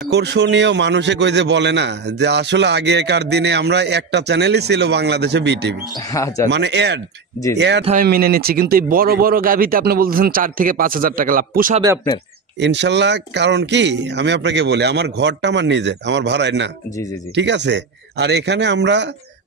আকর্ষণীয় মানুষে কই যে বলে না যে আসলে আগেকার দিনে আমরা একটা চ্যানেলই ছিল বাংলাদেশে বিটিভি, আচ্ছা মানে অ্যাড জি অ্যাড আমি মেনে নিচ্ছি, কিন্তু এই বড় বড় গাভিতে আপনি বলতেছেন 4 থেকে 5,000 টাকা লাভ পোষাবে আপনার? ইনশাল্লাহ। কারণ কি আমি আপনাকে বলি, আমার ঘরটা আমার নিজের, আমার ভাড়ায় না। জি জি জি ঠিক আছে, আর এখানে আমরা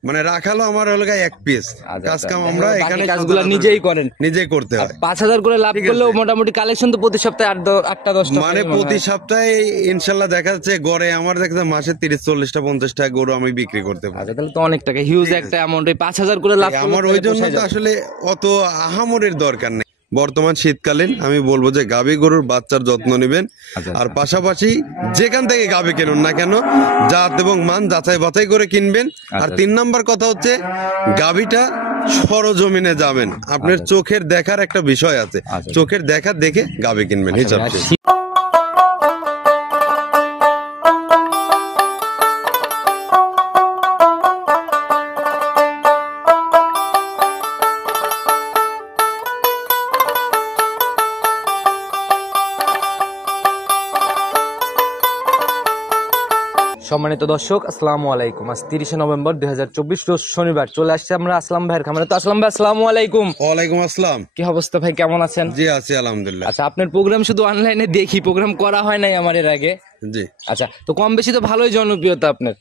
মানে রাখালো আমার হলো এক পিস কাজ কাম, আমরা এখানে কাজগুলো নিজেই করেন, নিজেই করতে হয়। 5,000 করে লাভ করলেও মোটামুটি কালেকশন তো প্রতি সপ্তাহে 8টা 10টা মানে প্রতি সপ্তাহে ইনশাল্লাহ দেখা যাচ্ছে গড়ে আমার দেখা মাসে 30-40টা 50টা গরু আমি বিক্রি করতে পারি। আচ্ছা তাহলে তো অনেক টাকা, হিউজ একটা অ্যামাউন্ট। এই 5,000 করে লাভ আমার ওই জন্য তো আসলে অত আহামরির দরকার নেই। বর্তমান শীতকালীন আমি বলবো যে গাভী গরুর বাচ্চার যত্ন নেবেন, আর পাশাপাশি যেখান থেকে গাভী কিনুন না কেন জাত এবং মান যাচাই বাছাই করে কিনবেন। আর 3 নাম্বার কথা হচ্ছে গাভীটা সরজমিনে যাবেন, আপনার চোখের দেখার একটা বিষয় আছে, চোখের দেখা দেখে গাভী কিনবেন হিসাব করে। সম্মানিত দর্শক, আসসালামু আলাইকুম। আজ 30শে নভেম্বর 2024 রোজ শনিবার চলে আসছে আমরা আসলাম ভাইয়ের খামারে। তো আসলাম ভাই, আসসালামু আলাইকুম। ওয়ালাইকুম আসসালাম। কি অবস্থা ভাই, কেমন আছেন? জি আছি আলহামদুলিল্লাহ। আচ্ছা, আপনার প্রোগ্রাম শুধু অনলাইনে দেখি, প্রোগ্রাম করা হয় নাই আমার এর আগে। জি আচ্ছা, তো কম বেশি তো ভালোই জনপ্রিয়তা আপনার।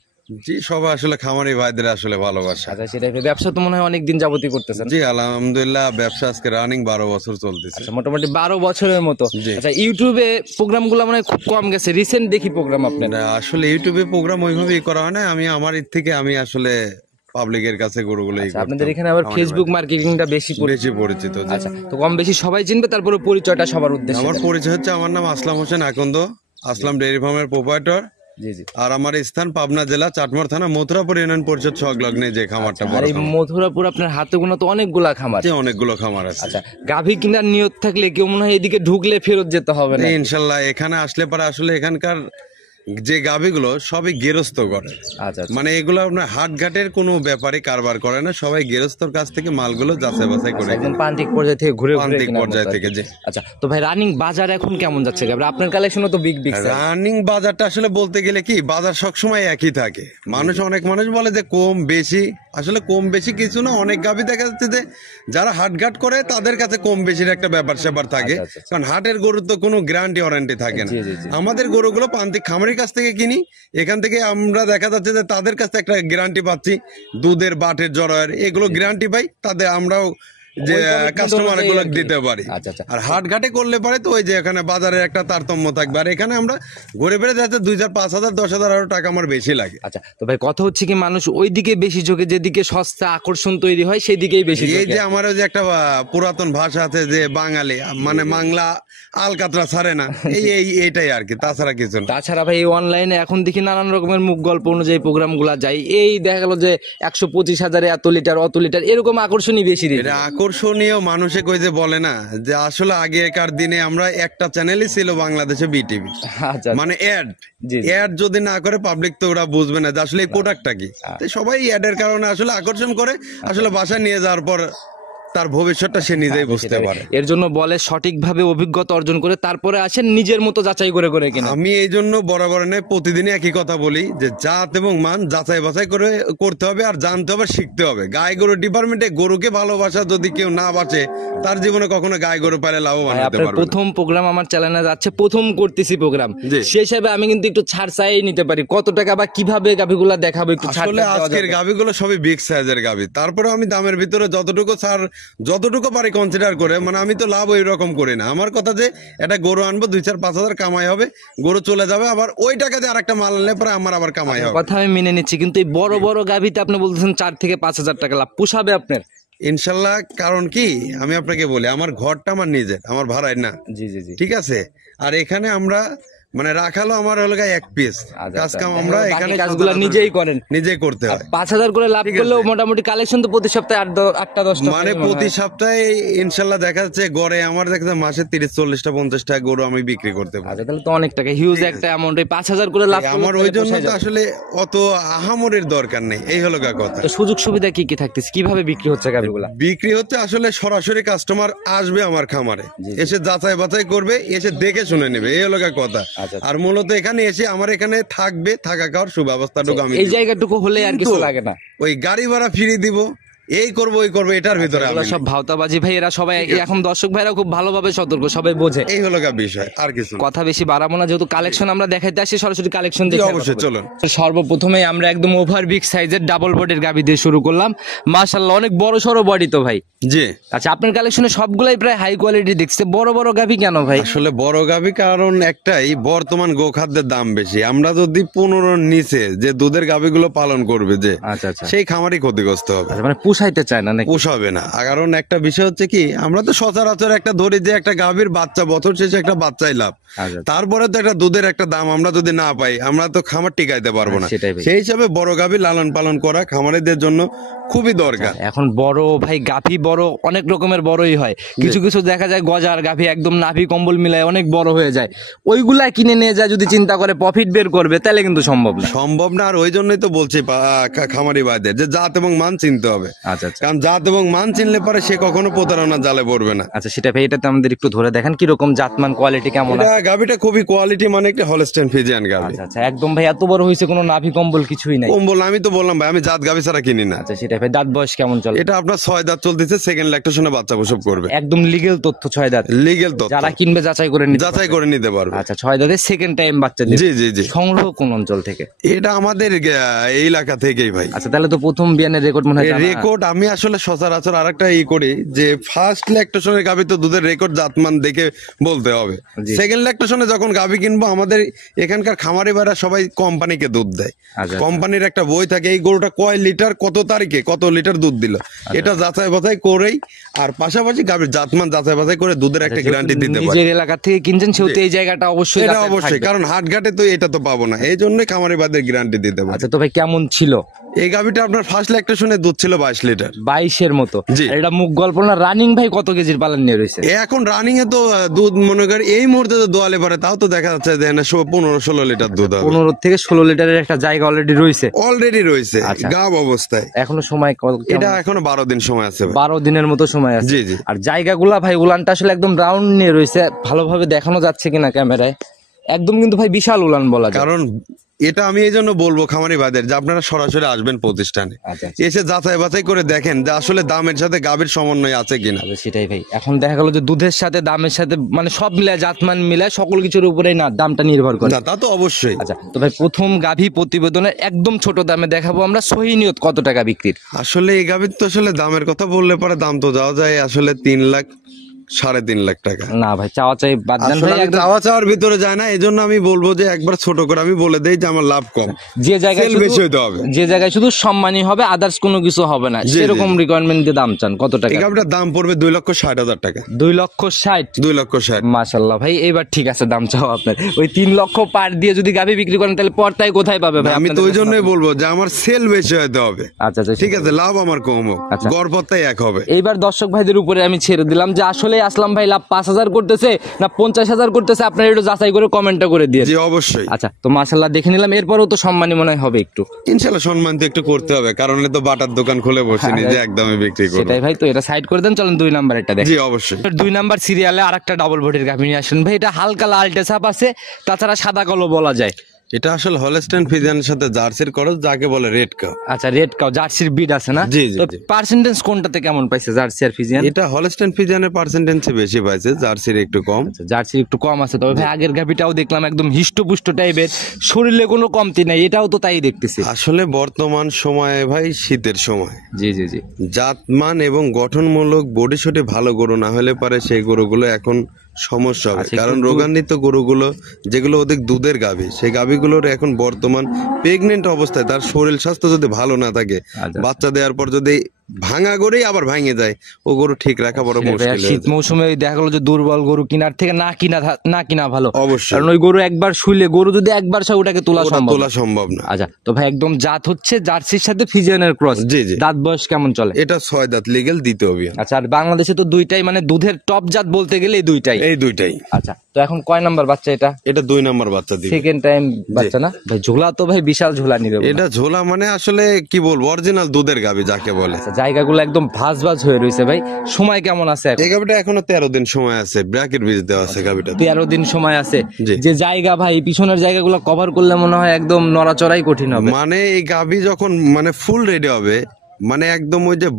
জি, সবাই আসলে খামারি ভাইদের আসলে ভালোবাসা। আচ্ছা, সেটাই। ব্যবসা তো মনে হয় অনেক দিন যাবতই করতেছেন? জি আলহামদুলিল্লাহ, ব্যবসা আজকে রানিং 12 বছর চলতেছে। আচ্ছা, মোটামুটি 12 বছরের মতো। আচ্ছা, ইউটিউবে প্রোগ্রাম গুলো মানে খুব কম গেছে, রিসেন্ট দেখি প্রোগ্রাম আপনার। আসলে ইউটিউবে প্রোগ্রাম ওইভাবেই করা হয় না, আমি আমার এর থেকে আমি আসলে পাবলিকের কাছে গরুগুলো আপনাদের এখানে আবার ফেসবুক মার্কেটিংটা বেশি পরিচিত। আচ্ছা, তো কম বেশি সবাই চিনবে, তারপরে পরিচয়টা সবার উদ্দেশ্যে। আমার পরিচয় হচ্ছে, আমার নাম আসলাম হোসেন আকন্দ, আসলাম ডেইরি ফার্মের প্রোপাইটর। জি জি। আর আমার স্থান পাবনা জেলা চাটমার থানা মথুরাপুর ইউনিয়ন পরিষদ সংলগ্নে যে খামারটা। আর এই মথুরাপুর আপনার হাতে গোনা তো অনেকগুলা খামার। অনেকগুলো খামার আছে। আচ্ছা, গাভী কিনার নিয়ত থাকলে কেউ মনে হয় এদিকে ঢুকলে ফেরত যেতে হবে না ইনশাল্লাহ। এখানে আসলে পরে আসলে এখানকার যে গাভীগুলো সবই গেরস্ত করে। আচ্ছা, মানে এগুলো আপনার হাট ঘাটের কোনো ব্যাপারে কারবার করে না, সবাই গেরস্তর কাছ থেকে মালগুলো যাচাই বাছাই করে একদম প্রান্তিক পর্যায় থেকে ঘুরে প্রান্তিক পর্যায় থেকে। যে আচ্ছা, তো ভাই রানিং বাজার এখন কেমন যাচ্ছে গাভী? আপনার কালেকশনও তো বিগ বিগ। রানিং বাজারটা আসলে বলতে গেলে কি, বাজার সবসময় একই থাকে। অনেক মানুষ বলে যে কম বেশি, আসলে কম বেশি কিছু না। অনেক গাভী দেখা যাচ্ছে যে যারা হাটঘাট করে তাদের কাছে কম বেশির একটা ব্যাপার স্যাপার থাকে, কারণ হাটের গরুর তো কোনো গ্যারান্টি ওয়ারেন্টি থাকে না। আমাদের গরুগুলো প্রান্তিক খামারির কাছ থেকে কিনি, এখান থেকে আমরা দেখা যাচ্ছে যে তাদের কাছে একটা গ্যারান্টি পাচ্ছি, দুধের বাটের জরায়ের এগুলো গ্যারান্টি পাই, তাদের আমরাও যে কাস্টমার গুলো দিতে পারি। আর হাট ঘাটে করলে পারে তো ওই যে এখানে বাজারের একটা তারতম্য থাকবে, আর এখানে আমরা ঘুরে বেড়ে যাচ্ছে 2,000 5,000 10,000 আরো টাকা আমার বেশি লাগে। আচ্ছা, তো ভাই কথা হচ্ছে কি, মানুষ ওইদিকে বেশি ঝোঁকে, যেদিকে সস্তা আকর্ষণ তৈরি হয় সেই দিকেই বেশি। এই যে আমার ওই যে একটা পুরাতন ভাষা আছে যে বাঙালি মানে বাংলা আলকাতরা ছাড়ে না, এইটাই আর কি, তাছাড়া কিছু না। তাছাড়া ভাই অনলাইনে এখন দেখি নানান রকমের মুখ গল্প অনুযায়ী প্রোগ্রাম গুলা যায়, এই দেখা গেল যে 125,000 এত লিটার অত লিটার, এরকম আকর্ষণই বেশি। আকর্ষণীয় মানুষে কই যে বলে না যে আসলে আগেকার দিনে আমরা একটা চ্যানেলই ছিল বাংলাদেশে বিটিভি, মানে অ্যাড যদি না করে পাবলিক তো ওরা বুঝবে না যে আসলে এই প্রোডাক্টটা কি। সবাই অ্যাডের কারণে আসলে আকর্ষণ করে, আসলে বাসায় নিয়ে যাওয়ার পর তার ভবিষ্যৎটা সে নিজেই বুঝতে পারে। এর জন্য বলে সঠিকভাবে অভিজ্ঞতা অর্জন করে তারপরে আসেন নিজের মতো যাচাই করে করে কিনা। আমি এই জন্য বরাবর নেই প্রতিদিনই একই কথা বলি যে জাত এবং মান যাচাই বাছাই করে করতে হবে, আর জানতে হবে, শিখতে হবে। গাই গরু ডিপার্টমেন্টে গরুকে ভালোবাসা যদি কেউ না বাঁচে, তার জীবনে কখনো গাই গরু পাইলে লাভবান হতে পারবে না। প্রথম প্রোগ্রাম আমার চ্যানেলে যাচ্ছে, প্রথম করতেছি প্রোগ্রাম, সেই হিসাবে আমি কিন্তু একটু ছাড় চাই নিতে পারি। কত টাকা বা কিভাবে গাভিগুলা দেখাবো একটু ছাড়? আসলে আজকের গাভিগুলো সবই বিগ সাইজের গাভি, তারপরে আমি দামের ভিতরে যতটুকু ছাড় যতটুকু পারি কনসিডার করে, মানে আমি তো লাভ ওই রকম করি না। আমার কথা যে এটা গরু আনবো 2-4 5,000 কামাই হবে, গরু চলে যাবে, আবার ওই টাকা দিয়ে আরেকটা মাল আনলে পরে আমার আবার কামাই হবে। কথা আমি মেনে নিচ্ছি, কিন্তু এই বড় বড় গাভিতে আপনি বলতেছেন 4 থেকে 5,000 টাকা লাভ পোষাবে আপনার? ইনশাল্লাহ। কারণ কি আমি আপনাকে বলি, আমার ঘরটা আমার নিজের, আমার ভাড়ায় না। জি জি জি। ঠিক আছে, আর এখানে আমরা মানে রাখালো আমার হলো এক পিস কাজ কাম, আমরা এখানে কাজগুলো নিজেই করেন, নিজেই করতে হয়। 5,000 করে লাভ করলেও মোটামুটি কালেকশন তো প্রতি সপ্তাহে 8টা 10টা, মানে প্রতি সপ্তাহে ইনশাল্লাহ দেখা যাচ্ছে গড়ে আমার দেখা যাচ্ছে মাসে 30-40টা 50টা গরু আমি বিক্রি করতে পারি। তাহলে তো অনেক টাকা, হিউজ একটা অ্যামাউন্ট। এই 5,000 করে লাভ আমার ওই জন্য তো আসলে অত আহামরির দরকার নেই, এই হলো কথা। সুযোগ সুবিধা কি কি থাকতেছে, কিভাবে বিক্রি হচ্ছে গাভিগুলা? বিক্রি হচ্ছে আসলে সরাসরি কাস্টমার আসবে আমার খামারে, এসে যাচাই বাছাই করবে, এসে দেখে শুনে নেবে, এই হলো কথা। আচ্ছা। আর মূলত এখানে এসে আমার এখানে থাকবে, থাকা খাওয়ার সুব্যবস্থাটুকু আমি এই দিব। জায়গাটুকু হলে আর কিছু কিন্তু লাগে না। ওই গাড়ি ভাড়া ফ্রি দিব, এই করবো ওই করবো, এটার ভিতরে এগুলো আমি সব নেই। ভাওতাবাজি ভাই, এরা সবাই এখন দর্শক ভাইরা খুব ভালোভাবে সতর্ক, সবাই বোঝে। এই হলো গা বিষয়, আর কিছু না। কথা বেশি বাড়াবো না, যেহেতু কালেকশন আমরা দেখাইতে আসি, সরাসরি কালেকশন জি, দেখে অবশ্যই, কথা বলি। চলুন। সর্বপ্রথমে আমরা একদম ওভার বিগ সাইজের ডাবল বডির গাবি দিয়ে শুরু করলাম। মাশাআল্লাহ, অনেক বড় সড়ো বডি তো ভাই। জি, আচ্ছা, আপনার কালেকশনে সবগুলাই প্রায় হাই কোয়ালিটি দেখছে। বড় বড় গাবি কেন ভাই? আসলে বড় গাভী কারণ একটাই, বর্তমান গোখাদ্যের দাম বেশি। আমরা যদি 15 নিচে যে দুধের গাভীগুলো পালন করবে যে, আচ্ছা আচ্ছা, সেই খামারই ক্ষতিগ্রস্ত হবে, আচ্ছা, মানে পুষাইতে চায় না নাকি? পোষাবে না। আর কারণ একটা বিষয় হচ্ছে কি, আমরা তো সচরাচর একটা ধরি যে একটা গাভীর বাচ্চা বছর শেষে একটা বাচ্চাই লাভ, আচ্ছা, তারপরে তো একটা দুধের একটা দাম আমরা যদি না পাই, আমরা তো খামার টিকাইতে পারবো না। সেটাই ভাই। সেই হিসাবে বড় গাভী লালন পালন করা খামারিদের জন্য খুবই দরকার। এখন বড় ভাই গাভী বড় অনেক রকমের বড়ই হয়, কিছু কিছু দেখা যায় গজার গাভী একদম নাভি কম্বল মিলায় অনেক বড় হয়ে যায়। ওইগুলা কিনে নিয়ে যায় যদি চিন্তা করে প্রফিট বের করবে, তাহলে কিন্তু সম্ভব না। সম্ভব না। আর ওই জন্যই তো বলছি খামারি ভাইদের যে জাত এবং মান চিনতে হবে। আচ্ছা আচ্ছা কারণ জাত এবং মান চিনলে পরে সে কখনো প্রতারণার জালে পড়বে না। আচ্ছা, সেটা ভাই এটাতে আমাদের একটু ধরে দেখেন কিরকম জাতমান কোয়ালিটি কেমন এটা আছে। গাভীটা খুবই কোয়ালিটি, মানে একটা হলস্টেইন ফ্রিজিয়ান গাভী। আচ্ছা আচ্ছা, একদম ভাই এত বড় হয়েছে, কোনো নাভি কম্বল কিছুই নাই। কম্বল আমি তো বললাম ভাই, আমি জাত গাভী ছাড়া কিনি না। আচ্ছা, সেটা ভাই দাঁত বয়স কেমন চলে? এটা আপনার 6 দাঁত চলতেছে, সেকেন্ড ল্যাকটেশনে বাচ্চা প্রসব করবে। একদম লিগেল তথ্য, 6 দাঁত। লিগেল তথ্য, যারা কিনবে যাচাই করে নিতে যাচাই করে নিতে পারবে। আচ্ছা, 6 দাঁতে সেকেন্ড টাইম বাচ্চা দিবে। জি জি জি, সংগ্রহ কোন অঞ্চল থেকে? এটা আমাদের এই এলাকা থেকেই ভাই। আচ্ছা, তাহলে তো প্রথম বিয়ানের রেকর্ড মনে হয় জানা। রেকর্ড আমি আসলে সচরাচর আরেকটা করি যে ফার্স্ট ল্যাকটেশনের গাভী তো দুধের রেকর্ড জাতমান দেখে বলতে হবে। জি। সেকেন্ড ল্যাকটেশনে যখন গাভী কিনবো, আমাদের এখানকার খামারি ভাইরা সবাই কোম্পানিকে দুধ দেয়। আচ্ছা। কোম্পানির একটা বই থাকে, এই গরুটা কয় লিটার কত তারিখে কত লিটার দুধ দিল, এটা যাচাই বাছাই করেই, আর পাশাপাশি গাভীর জাতমান যাচাই বাছাই করে দুধের একটা গ্যারান্টি দিতে পারে। নিজের এলাকা থেকে কিনছেন, সেহেতু এই জায়গাটা অবশ্যই এটা যাচাই অবশ্যই, থাকবে। কারণ হাটঘাটে তো এটা তো পাবো না, এই জন্যই খামারি ভাইদের গ্যারান্টি দিতে পারে। আচ্ছা, তো ভাই কেমন ছিল? এই গাভীটা আপনার ফার্স্ট ল্যাকটেশনে দুধ ছিল 22 লিটার। 22-এর মতো। জি। আর এটা মুখ গল্প না, রানিং ভাই কত কেজির পালন নিয়ে রয়েছে? এখন রানিং এ তো দুধ মনে করি এই মুহূর্তে তো দোয়ালে পারে, তাও তো দেখা যাচ্ছে যে 15-16 লিটার দুধ হবে। 15 থেকে 16 লিটারের একটা জায়গা অলরেডি রয়েছে। অলরেডি রয়েছে আচ্ছা। গাব অবস্থায়। এখনো সময় এটা এখনো 12 দিন সময় আছে ভাই। 12 দিনের মতো সময় আছে। জি জি। আর জায়গাগুলা ভাই উলানটা আসলে একদম রাউন্ড নিয়ে রয়েছে, ভালোভাবে দেখানো যাচ্ছে কিনা ক্যামেরায়, একদম কিন্তু ভাই বিশাল উলান বলা যায়। কারণ এটা আমি এই জন্য বলবো খামারি ভাইদের যে আপনারা সরাসরি আসবেন প্রতিষ্ঠানে, আচ্ছা, এসে যাচাই বাছাই করে দেখেন যে আসলে দামের সাথে গাভীর সমন্বয় আছে কিনা। আচ্ছা, সেটাই ভাই। এখন দেখা গেল যে দুধের সাথে দামের সাথে মানে সব মিলায়, জাতমান মিলায় সকল কিছুর উপরেই না দামটা নির্ভর করে। না তা তো অবশ্যই। আচ্ছা, তো ভাই প্রথম গাভী প্রতিবেদনের একদম ছোট দামে দেখাবো আমরা, সহি নিয়ত কত টাকা বিক্রির? আসলে এই গাভীর তো আসলে দামের কথা বললে পরে দাম তো যাওয়া যায় আসলে 3 লাখ 3.5 লাখ টাকা। না ভাই, চাওয়া চাই বাদ দেন আসলে ভাই, আমি একদম চাওয়া চাওয়ার ভিতরে যায় না, এই জন্য আমি বলবো যে একবার ছোট করে আমি বলে দেই যে আমার লাভ কম, যে জায়গায় সেল শুধু- বেশি হইতে হবে। যে জায়গায় শুধু সম্মানই হবে, আদার্স কোনো কিছু হবে না, জি, সেরকম রিকোয়ারমেন্ট দিয়ে দাম চান কত টাকা? এই গাভীটার দাম পড়বে 2,60,000 টাকা। 2,60,000। 2,60,000। মাশাল্লাহ ভাই, এবার ঠিক আছে দাম চাও আপনার। ওই 3 লক্ষ পার দিয়ে যদি গাভী বিক্রি করেন, তাহলে পর্তায় কোথায় পাবে ভাই? আমি তো আপনাদের ওই কাছে জন্যই বলবো যে আমার সেল বেশি হইতে হবে। আচ্ছা আচ্ছা, ঠিক আছে, লাভ আমার কম হোক, আচ্ছা। গড়পত্তাই এক হবে। এইবার দর্শক ভাইদের উপরে আমি ছেড়ে দিলাম যে আসলে আসলাম ভাই লাভ 5,000 করতেছে না 50,000 করতেছে, আপনারা একটু যাচাই করে কমেন্টটা করে দিয়ে। জি অবশ্যই। আচ্ছা, তো মাশাল্লাহ দেখে নিলাম, এরপরেও তো সম্মানী মনে হয় হবে একটু। ইনশাল্লাহ সম্মান তো একটু করতে হবে, কারণ এ তো বাটার দোকান খুলে বসে নিজে একদমে বিক্রি করবো। সেটাই ভাই, তো এটা সাইড করে দেন, চলেন 2 নাম্বার এটা দেখ। জি অবশ্যই। 2 নাম্বার সিরিয়ালে আরেকটা ডাবল বডির গাভী নিয়ে আসেন ভাই। এটা হালকা লালটে ছাপ আছে, তাছাড়া সাদা কালো বলা যায়। এটা আসলে হলস্টেইন ফ্রিজিয়ানের সাথে জার্সির করস, যাকে বলে রেড কাউ। আচ্ছা, রেড কাউ জার্সির বিড আছে না? জি, জি, তো জি। পার্সেন্টেজ কোনটাতে কেমন পাইছে, জার্সি আর ফিজিয়ান? এটা হলস্টেইন ফ্রিজিয়ানের পার্সেন্টেজ বেশি পাইছে, জার্সির একটু কম। আচ্ছা, জার্সির একটু কম আছে, তবে ভাই আগের গাভীটাও দেখলাম একদম হিষ্টপুষ্ট টাইপের, শরীরে কোনো কমতি নাই, এটাও তো তাই দেখতেছি। আসলে বর্তমান সময়ে ভাই শীতের সময়, জি জি জি। জাতমান এবং গঠনমূলক বডি শটে ভালো গরু না হলে পারে সেই গরুগুলো এখন সমস্যা হবে। আচ্ছা, কারণ কিন্তু- রোগান্বিত গরুগুলো যেগুলো অধিক দুধের গাভী, সেই গাভীগুলোর এখন বর্তমান প্রেগনেন্ট অবস্থায় তার শরীর স্বাস্থ্য যদি ভালো না থাকে, আচ্ছা। বাচ্চা দেওয়ার পর যদি ভাঙা গড়েই আবার ভাঙে যায়, ও গরু ঠিক রাখা বড় ভাইয়া, মুশকিল হয়ে শীত যায়। মৌসুমে দেখা গেলো যে দুর্বল গরু কিনার থেকে না কিনা ভালো। অবশ্যই। কারণ ওই গরু একবার শুইলে, গরু যদি একবার সে ওটাকে তোলা ওটা সম্ভব তোলা না। সম্ভব না। আচ্ছা, তো ভাই একদম জাত হচ্ছে জার্সির সাথে ফিজিয়ানের ক্রস। জি, জি। দাঁত বয়স কেমন চলে? এটা 6 দাঁত লিগেল দ্বিতীয় অভিযান। আচ্ছা, আর বাংলাদেশে তো দুইটাই, মানে দুধের টপ জাত বলতে গেলে এই দুইটাই। এই দুইটাই। আচ্ছা, তো এখন কয় নাম্বার বাচ্চা এটা? এটা 2 নাম্বার বাচ্চা দিবে। সেকেন্ড টাইম বাচ্চা না ভাই? ঝোলা তো ভাই বিশাল ঝোলা নিবে। এটা ঝোলা মানে আসলে কি বলবো, অরিজিনাল দুধের গাভী যাকে বলে। জায়গাগুলো একদম ভাজ ভাজ হয়ে রয়েছে ভাই। সময় কেমন আছে এখন? এই গাভীটা এখনো 13 দিন সময় আছে, ব্র্যাকেট বীজ দেওয়া আছে গাভীটা। 13 দিন সময় আছে। জি। যে জায়গা ভাই পিছনের জায়গাগুলো কভার করলে মনে হয় একদম নড়াচড়াই কঠিন হবে। মানে এই গাভী যখন মানে ফুল রেডি হবে, মানে একদম ওই যে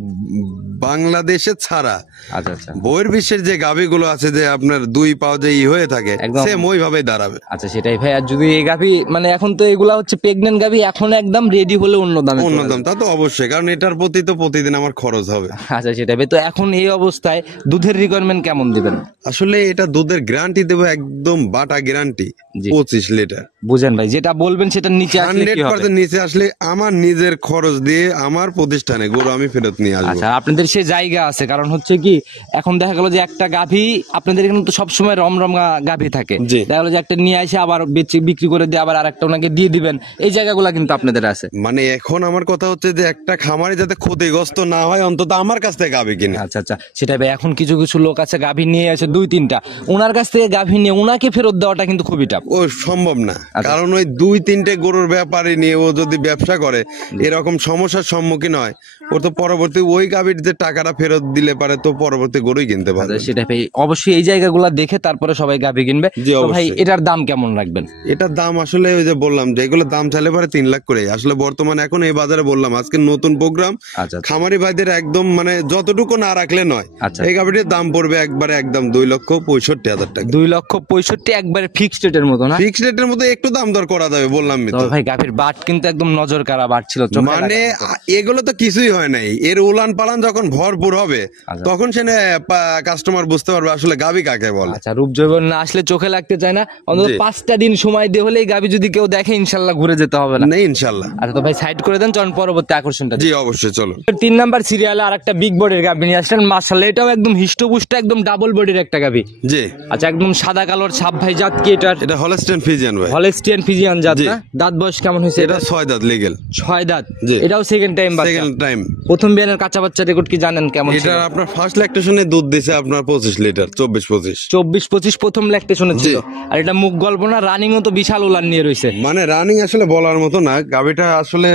বাংলাদেশে ছাড়া আচ্ছা আচ্ছা বইয়ের বিশ্বের যে গাভীগুলো আছে যে আপনার 2 পাও যে হয়ে থাকে, একদম। সেম ওইভাবেই দাঁড়াবে। আচ্ছা সেটাই ভাই। আর যদি এই গাভি মানে এখন তো এগুলা হচ্ছে প্রেগনেন্ট গাভি, এখন একদম রেডি হলে অন্য দামে অন্য চলে দাম তা তো অবশ্যই, কারণ এটার প্রতি তো প্রতিদিন আমার খরচ হবে। যাবে। আচ্ছা সেটাই ভাই। তো এখন এই অবস্থায় দুধের রিকোয়ারমেন্ট কেমন দিবেন? আসলে এটা দুধের গ্যারান্টি দেবো, একদম বাটা গ্যারান্টি, জি। 25 লিটার। বুঝেন ভাই, যেটা বলবেন সেটা নিচে আসলে কি হবে? 100% নিচে আসলে আমার নিজের খরচ দিয়ে আমার প্রতিষ্ঠানে গরু আমি ফেরত নিয়ে আসবো। আচ্ছা আপনাদের সে জায়গা আছে, কারণ হচ্ছে কি এখন দেখা গেল যে একটা গাভী আপনাদের এখানে তো সবসময় রমরম গাভী থাকে, জি। দেখা গেলো যে একটা নিয়ে এসে আবার বিক্রি করে দিয়ে আবার আরেকটা ওনাকে দিয়ে দিবেন, এই জায়গাগুলো কিন্তু আপনাদের আছে। মানে এখন আমার কথা হচ্ছে যে একটা খামারে যাতে ক্ষতিগ্রস্ত না হয়, অন্তত আমার কাছ থেকে গাভী কিনে। আচ্ছা আচ্ছা সেটাই ভাই। এখন কিছু কিছু লোক আছে গাভী নিয়ে আসে 2-3টা, ওনার কাছ থেকে গাভী নিয়ে ওনাকে ফেরত দেওয়াটা কিন্তু খুবই টাফ। ও সম্ভব না, আচ্ছা। কারণ ওই 2-3টে গরুর ব্যাপারে নিয়ে ও যদি ব্যবসা করে এরকম সমস্যার সম্মুখীন হয়, ও তো পরবর্তী ওই গাভীর যে টাকাটা ফেরত দিলে পারে তো পরবর্তী গরুই কিনতে পারে। সেটাই ভাই। অবশ্যই এই জায়গাগুলো দেখে তারপরে সবাই গাভী কিনবে। জি, তো ভাই অবশ্যই। এটার দাম কেমন রাখবেন? এটার দাম আসলে ওই যে বললাম যে এগুলো দাম চাইলে পারে 3 লাখ করে। আসলে বর্তমানে এখন এই বাজারে বললাম আজকে নতুন প্রোগ্রাম, আচ্ছা খামারি ভাইদের একদম মানে যতটুকু না রাখলে নয়। আচ্ছা। এই গাভীটির দাম পড়বে একবারে একদম 2,65,000 টাকা। 2,65,000 একবারে ফিক্সড রেটের মতো না? ফিক্সড রেটের মধ্যে একটু দাম দর করা যাবে, বললাম তো। তবে ভাই গাভীর বাট কিন্তু একদম নজর কাড়া বাট ছিল, চোখে মানে এগুলো তো কিছুই হয় নাই, এর উলান পালান যখন ভরপুর হবে আচ্ছা। তখন সে কাস্টমার বুঝতে পারবে আসলে গাভী কাকে বলে। আচ্ছা রূপ জৈবন না আসলে চোখে লাগতে চায় না, অন্তত জি। 5টা দিন সময় দিয়ে হলে এই গাভী যদি কেউ দেখে ইনশাল্লাহ ঘুরে যেতে হবে না। নেই ইনশাল্লাহ। আচ্ছা তো ভাই সাইড করে দেন, চলুন পরবর্তী আকর্ষণটা জি অবশ্যই, চলো। 3 নাম্বার সিরিয়ালে আর একটা বিগ বডির গাভী নিয়ে আসলেন, মাশাআল্লাহ এটাও একদম হিষ্টপুষ্ট একদম ডাবল বডির একটা গাভী। জি, আচ্ছা একদম সাদা কালোর ছাপ ভাই। জাত কি এটার? এটা হলস্টেইন ফ্রিজিয়ান ভাই। হলস্টিয়ান ফিজিয়ান জাত জি। না? দাঁত বয়স কেমন হয়েছে এটা 6 দাঁত লিগেল। 6 দাঁত। জি। এটাও সেকেন্ড টাইম বাচ্চা। Second time. প্রথম বিয়ানের কাঁচা বাচ্চা রেকর্ড কি জানেন কেমন ছিল? এটা আপনার ফার্স্ট ল্যাকটেশনে দুধ দিছে আপনার 25 লিটার, 24-25। 24-25 প্রথম ল্যাকটেশনে ছিল। জি। আর এটা মুখ গল্প না, রানিংও তো বিশাল উলান নিয়ে রয়েছে। মানে রানিং আসলে বলার মতো না, গাভীটা আসলে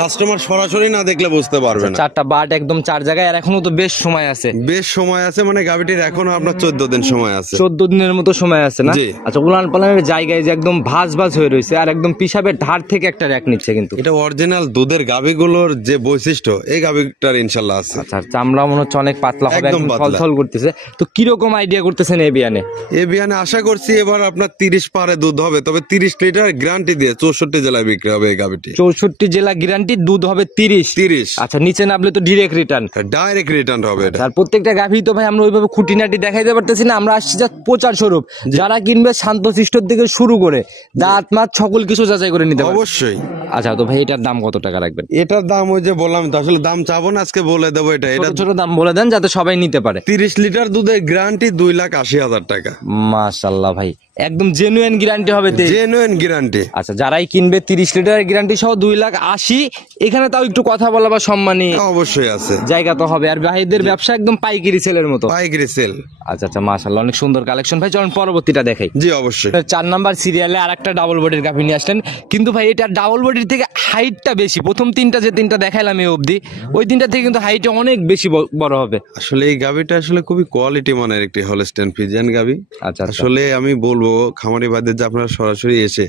কাস্টমার সরাসরি না দেখলে বুঝতে পারবে না। 4টা বাট একদম 4 জায়গায়, আর এখনো তো বেশ সময় আছে। বেশ সময় আছে, মানে গাভীটির এখনো আপনার 14 দিন সময় আছে। 14 দিনের মতো সময় আছে না? জি। আচ্ছা উলান পালানের জায়গায় যে একদম ভাজ ভাজ হয়ে রয়েছে, আর একদম পিসাবের ধার থেকে একটা র্যাক নিচ্ছে কিন্তু। এটা অরিজিনাল দুধের গাভীগুলোর যে বৈশিষ্ট্য এই গাভীটার ইনশাল্লাহ আছে। আচ্ছা চামড়া মনে হচ্ছে অনেক পাতলা হবে, একদম একদম পাতলা। থলথল করতেছে। তো কিরকম আইডিয়া করতেছেন এই বিয়ানে? এ বিয়ানে আশা করছি এবার আপনার 30 পারে দুধ হবে, তবে 30 লিটার গ্যারান্টি দিয়ে 64 জেলায় বিক্রি হবে এই গাভীটি। 64 জেলা গ্যারান্টি, দুধ হবে 30। 30 আচ্ছা নিচে নামলে তো ডিরেক্ট রিটার্ন। ডাইরেক্ট রিটার্ন হবে এটা। আর প্রত্যেকটা গাভী তো ভাই আমরা ওইভাবে খুঁটিনাটি দেখাইতে পারতেছি না, আমরা আসছি যা প্রচার স্বরূপ। যারা কিনবে শান্তশিষ্টর থেকে শুরু করে দাঁত মাত সকল কিছু যাচাই করে নিতে পারবে। অবশ্যই। আচ্ছা তো ভাই এটার দাম কত টাকা রাখবেন? এটার দাম ওই যে বললাম তো, আসলে দাম চাবো না, আজকে বলে দেবো। এটা ছোট ছোট দাম বলে দেন যাতে সবাই নিতে পারে। 30 লিটার দুধের গ্যারান্টি 2,80,000 টাকা। মাশাআল্লাহ ভাই একদম জেনুইন গ্যারান্টি হবে তো? Genuine guarantee. আচ্ছা যারাই কিনবে 30 লিটারের গ্যারান্টি সহ 2,80,000, এখানে তাও একটু কথা বলা বা সম্মানী অবশ্যই আছে, জায়গা তো হবে। আর ভাইদের ব্যবসা একদম পাইকারি সেলের মতো। পাইকারি সেল। আচ্ছা আচ্ছা মাশাআল্লাহ অনেক সুন্দর কালেকশন ভাই। চলুন পরবর্তীটা দেখাই। জি অবশ্যই। 4 নাম্বার সিরিয়ালে আর একটা ডাবল বডির গাভী নিয়ে আসলেন, কিন্তু ভাই এটা ডাবল বডির থেকে হাইটটা বেশি। প্রথম 3টা যে 3টা দেখাইলাম এই অবধি, ওই 3টা থেকে কিন্তু হাইটে অনেক বেশি বড় হবে। আসলে এই গাভীটা আসলে খুবই কোয়ালিটি মানের একটি হলস্টেইন ফ্রিজিয়ান গাভী। আচ্ছা আসলে আমি বলবো খামারি ভাইদের যে আপনারা সরাসরি এসে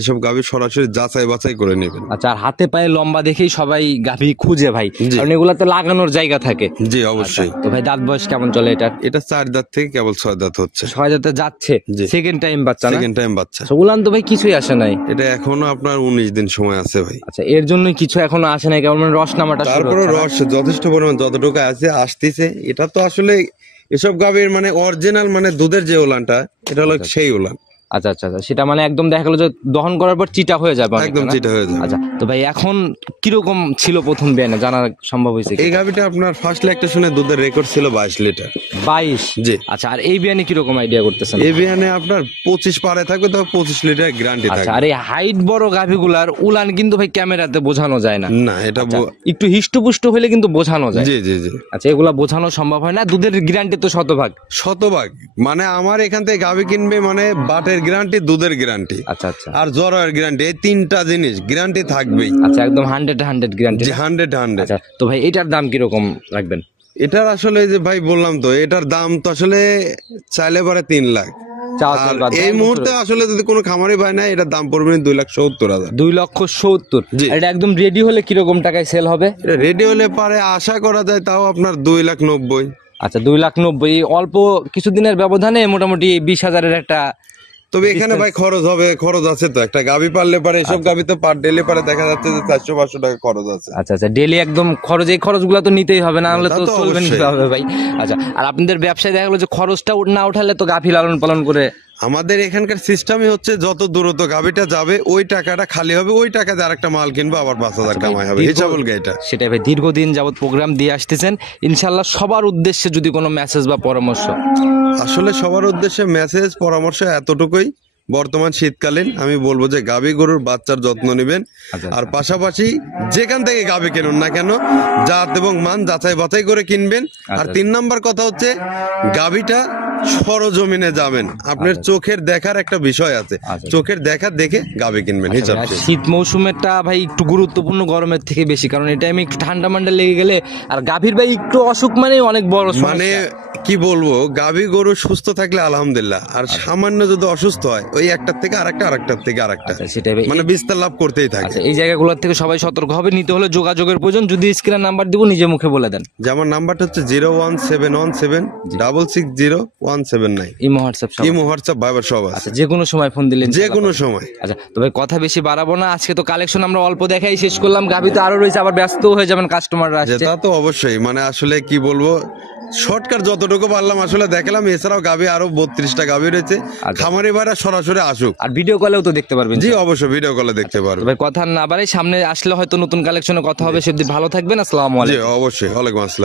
এসব গাভী সরাসরি যাচাই বাছাই করে নেবেন। আচ্ছা আর হাতে পায়ে লম্বা দেখেই সবাই গাভী খুঁজে ভাই, জি। কারণ এগুলাতে লাগানোর জায়গা থাকে। জি অবশ্যই। তো ভাই দাঁত বয়স কেমন চলে এটা? এটা 4 দাঁত থেকে কেবল 6 দাঁত হচ্ছে। 6 দাঁতে যাচ্ছে, জি। সেকেন্ড টাইম বাচ্চা না? সেকেন্ড টাইম বাচ্চা। আচ্ছা, উলান তো ভাই কিছুই আসে নাই। এটা এখনো আপনার 19 দিন সময় আছে ভাই। আচ্ছা এর জন্যই কিছু এখনো আসে নাই, কেমন মানে রস নামাটা শুরু তারপরে হচ্ছে না? রস যথেষ্ট পরিমাণ যতটুকু আছে আসতেছে। এটা তো আসলে এসব গাভীর মানে অরিজিনাল মানে দুধের যে উলানটা, এটা হলো সেই উলান। আচ্ছা আচ্ছা আচ্ছা, সেটা মানে একদম দেখা গেলো যে দহন করার পর চিটা হয়ে যাবে অনেকটা, একদম না? চিটা হয়ে যাবে। আচ্ছা, তো ভাই এখন কিরকম ছিল প্রথম বিয়ানে, জানা সম্ভব হয়েছে কি? এই গাভিটা আপনার ফার্স্ট একটা শুনে দুধের রেকর্ড ছিল 22 লিটার। 22? জি। আচ্ছা, আর এই বিয়ানে কিরকম আইডিয়া করতেছেন? এই বিয়ানে আপনার 25 পারে থাকবে, তবে 25 লিটার গ্যারান্টি আচ্ছা, থাকবে। আর এই হাইট বড় গাভিগুলার উলান কিন্তু ভাই ক্যামেরাতে বোঝানো যায় না। না এটা আচ্ছা, একটু হিষ্টপুষ্ট হলে কিন্তু বোঝানো যায়। জি জি জি, আচ্ছা, এগুলা বোঝানো সম্ভব হয় না। দুধের গ্যারান্টি তো শতভাগ। শতভাগ। মানে আমার এখান থেকে গাভি কিনবে মানে বাটের গ্যারান্টি, দুধের গ্যারান্টি, আচ্ছা আচ্ছা আর জরায়ের গ্যারান্টি, এই তিনটা জিনিস গ্যারান্টি থাকবেই। আচ্ছা, একদম 100 গ্যারান্টি। জি 100। আচ্ছা, তো ভাই এটার দাম কিরকম রাখবেন? এটার আসলে এই যে ভাই বললাম তো, এটার দাম তো আসলে চাইলে পারে 3 লাখ। চাওয়া আর তো বাদ এই দাম মুহূর্তে আসলে যদি কোনো খামারি ভাই না, এটার দাম পড়বে 2,70,000। 2,70,000। জি। আর এটা একদম রেডি হলে কিরকম টাকায় সেল হবে? এটা রেডি হলে পারে আশা করা যায় তাও আপনার 2,90,000। আচ্ছা, 2,90,000। এই অল্প কিছুদিনের ব্যবধানে মোটামুটি 20,000-এর একটা। তবে এখানে ভাই খরচ হবে, খরচ আছে তো। একটা গাভি পারলে পারে, এসব গাভি তো পার ডেলে পারে দেখা যাচ্ছে যে 400-500 টাকা খরচ আছে। আচ্ছা আচ্ছা, ডেলি একদম খরচ, এই খরচগুলো তো নিতেই হবে, না হলে তা তো তো চলবে না অবশ্যই। কিভাবে ভাই? আচ্ছা, আর আপনাদের ব্যবসায় দেখা গেলো যে খরচটা না উঠালে তো গাভী লালন পালন করে। আমাদের এখানকার সিস্টেমই হচ্ছে যত দ্রুত গাভিটা যাবে ওই টাকাটা খালি হবে, ওই টাকাতে আরেকটা মাল কিনবো, আবার 5,000 কামাই হবে, হিসাবল গাইটা। সেটাই ভাই, দীর্ঘদিন যাবত প্রোগ্রাম দিয়ে আসতেছেন, ইনশাল্লাহ সবার উদ্দেশ্যে যদি কোনো মেসেজ বা পরামর্শ। আসলে সবার উদ্দেশ্যে মেসেজ পরামর্শ এতটুকুই, বর্তমান শীতকালীন আমি বলবো যে গাভী গরুর বাচ্চার যত্ন নেবেন, আচ্ছা, আর পাশাপাশি যেখান থেকে গাভী কিনুন না কেন জাত এবং মান যাচাই বাছাই করে কিনবেন। আর 3 নাম্বার কথা হচ্ছে গাভীটা সরজমিনে যাবেন, আপনার চোখের দেখার একটা বিষয় আছে, আচ্ছা। চোখের দেখা দেখে গাভী কিনবেন হিসাব আর শেষ। শীত মৌসুমেরটা ভাই একটু গুরুত্বপূর্ণ গরমের থেকে বেশি, কারণ এই টাইমে একটু ঠান্ডা মান্ডা লেগে গেলে, আর গাভীর ভাই একটু অসুখ মানে অনেক বড় মানে সমস্যা। কি বলবো, গাভী গরু সুস্থ থাকলে আলহামদুলিল্লাহ, আর সামান্য যদি অসুস্থ হয় ওই একটার থেকে আরেকটা, আরেকটার থেকে আরেকটা, আচ্ছা, সেটাই ভাই। মানে বিস্তার লাভ করতেই থাকে। আচ্ছা, এই জায়গাগুলোর থেকে সবাই সতর্ক হবে, নিতে হলে যোগাযোগের প্রয়োজন। যদি স্ক্রিনের নাম্বার দিব, নিজে মুখে বলে দেন। যেমন নাম্বারটা হচ্ছে 01717667179। ইমো হোয়াটসঅ্যাপ সব। ইমো হোয়াটসঅ্যাপ ভাইবার সব আছে, আচ্ছা, যে কোনো সময় ফোন দিলেন, যে কোনো সময়। আচ্ছা, তো ভাই কথা বেশি বাড়াবো না, আজকে তো কালেকশন আমরা অল্প দেখাই শেষ করলাম, গাভী তো আরো রয়েছে, আবার ব্যস্ত হয়ে যাবেন, কাস্টমাররা আসছে। যেটা তো অবশ্যই, মানে আসলে কি বলবো, শর্টকাট যতটুকু পারলাম আসলে দেখালাম। এছাড়াও গাভী আরো 32টা গাভী রয়েছে, আচ্ছা। খামারি ভাইরা সরাসরি আসুক। আর ভিডিও কলেও তো দেখতে পারবেন। জি অবশ্যই, ভিডিও কলে দেখতে তো পারবে। ভাই কথা না বাড়াই, সামনে আসলে হয়তো নতুন কালেকশনে কথা হবে। সেদিন ভালো থাকবেন, আসসালামু জি আলাইকুম। অবশ্যই, ওয়ালাইকুম আসসালাম।